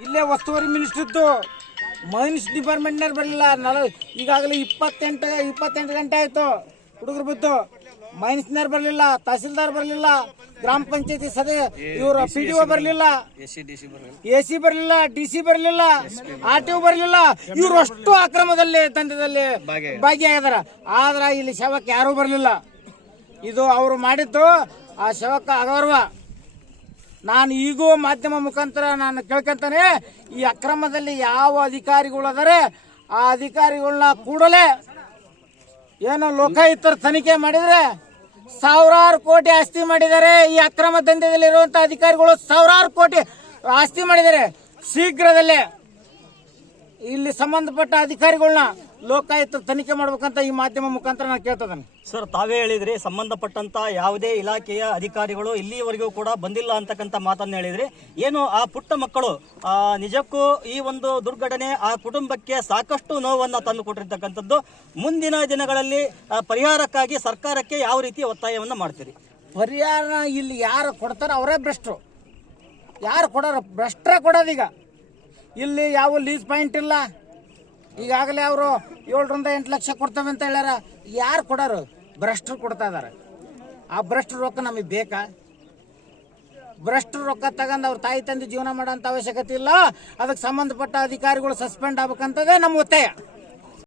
ಇಲ್ಲೇ ಉಸ್ತುವಾರಿ ಮಿನಿಸ್ಟರ್ ಇತ್ತು ಮೈನ್ಸ್ ಡಿಪಾರ್ಟ್ಮೆಂಟ್ನವ್ರು ಬರಲಿಲ್ಲ. ನಲ ಈಗಾಗಲೇ ಇಪ್ಪತ್ತೆಂಟು ಇಪ್ಪತ್ತೆಂಟು ಗಂಟೆ ಆಯಿತು. ಹುಡುಗರು ಬಿದ್ದು. ಮೈನ್ಸ್ನವ್ರು ಬರಲಿಲ್ಲ ತಹಸೀಲ್ದಾರ್ ಬರಲಿಲ್ಲ ಗ್ರಾಮ ಪಂಚಾಯತಿ ಸದಸ್ಯ ಇವರು ಪಿ ಡಿ ಒ ಬರಲಿಲ್ಲ. ಎ ಸಿ ಬರಲಿಲ್ಲ. ಡಿ ಸಿ ಬರಲಿಲ್ಲ ಆರ್ ಟಿ ಒ ಬರಲಿಲ್ಲ. ಇವರು ಅಷ್ಟು ಅಕ್ರಮದಲ್ಲಿ ತಂಡದಲ್ಲಿ ಭಾಗಿಯಾಗಿದಾರ ಆದ್ರೆ ಇಲ್ಲಿ ಶವಕ್ಕೆ ಯಾರೂ ಬರಲಿಲ್ಲ. ಇದು ಅವರು ಮಾಡಿದ್ದು ಆ ಶವಕ್ಕೆ ಅಗೌರವ. ನಾನು ಈಗೂ ಮಾಧ್ಯಮ ಮುಖಾಂತರ ನಾನು ಕೇಳ್ಕೊಂತಾನೆ, ಈ ಅಕ್ರಮದಲ್ಲಿ ಯಾವ ಅಧಿಕಾರಿಗಳು ಅದಾರೆ, ಆ ಅಧಿಕಾರಿಗಳನ್ನ ಕೂಡಲೇ ಏನು ಲೋಕಾಯುಕ್ತರು ತನಿಖೆ ಮಾಡಿದ್ರೆ ಸಾವಿರಾರು ಕೋಟಿ ಆಸ್ತಿ ಮಾಡಿದ್ದಾರೆ, ಈ ಅಕ್ರಮ ದಂಧೆಯಲ್ಲಿ ಇರುವಂತ ಅಧಿಕಾರಿಗಳು ಸಾವಿರಾರು ಕೋಟಿ ಆಸ್ತಿ ಮಾಡಿದ್ದಾರೆ. ಶೀಘ್ರದಲ್ಲೇ ಇಲ್ಲಿ ಸಂಬಂಧಪಟ್ಟ ಅಧಿಕಾರಿಗಳನ್ನ ಲೋಕಾಯುಕ್ತ ತನಿಖೆ ಮಾಡ್ಬೇಕಂತ ಈ ಮಾಧ್ಯಮ ಮುಖಾಂತರ ನಾನು ಕೇಳ್ತದೇನೆ ಸರ್ ತಾವೇ ಹೇಳಿದ್ರಿ ಸಂಬಂಧಪಟ್ಟಂತ ಯಾವುದೇ ಇಲಾಖೆಯ ಅಧಿಕಾರಿಗಳು ಇಲ್ಲಿಯವರೆಗೂ ಕೂಡ ಬಂದಿಲ್ಲ ಅಂತಕ್ಕಂಥ ಮಾತನ್ನ ಹೇಳಿದ್ರಿ. ಏನು ಆ ಪುಟ್ಟ ಮಕ್ಕಳು ಆ, ನಿಜಕ್ಕೂ ಈ ಒಂದು ದುರ್ಘಟನೆ ಆ ಕುಟುಂಬಕ್ಕೆ ಸಾಕಷ್ಟು ನೋವನ್ನ ತಂದು ಕೊಟ್ಟಿರ್ತಕ್ಕಂಥದ್ದು. ಮುಂದಿನ ದಿನಗಳಲ್ಲಿ ಪರಿಹಾರಕ್ಕಾಗಿ ಸರ್ಕಾರಕ್ಕೆ ಯಾವ ರೀತಿ ಒತ್ತಾಯವನ್ನ ಮಾಡ್ತೀರಿ? ಪರಿಹಾರ ಇಲ್ಲಿ ಯಾರು ಕೊಡ್ತಾರೋ ಅವರೇ ಭ್ರಷ್ಟರು. ಯಾರು ಕೊಡೋರು? ಭ್ರಷ್ಟರೇ ಕೊಡೋದೀಗ. ಇಲ್ಲಿ ಯಾವ ಲೀಸ್ ಪಾಯಿಂಟ್ ಇಲ್ಲ. ಈಗಾಗಲೇ ಅವರು ಏಳರಿಂದ ಎಂಟು ಲಕ್ಷ ಕೊಡ್ತೇವೆ ಅಂತ ಹೇಳ್ಯಾರ. ಯಾರು ಕೊಡೋರು? ಭ್ರಷ್ಟರು ಕೊಡ್ತಾ ಇದಾರೆ. ಆ ಭ್ರಷ್ಟ ರೊಕ್ಕ ನಮಗೆ ಬೇಕಾ? ಭ್ರಷ್ಟ ರೊಕ್ಕ ತಗೊಂಡು ಅವ್ರ ತಾಯಿ ತಂದೆ ಜೀವನ ಮಾಡೋಂಥ ಅವಶ್ಯಕತೆ ಇಲ್ಲ. ಅದಕ್ಕೆ ಸಂಬಂಧಪಟ್ಟ ಅಧಿಕಾರಿಗಳು ಸಸ್ಪೆಂಡ್ ಆಗ್ಬೇಕಂತದೇ ನಮ್ಮ ಒತ್ತಾಯ.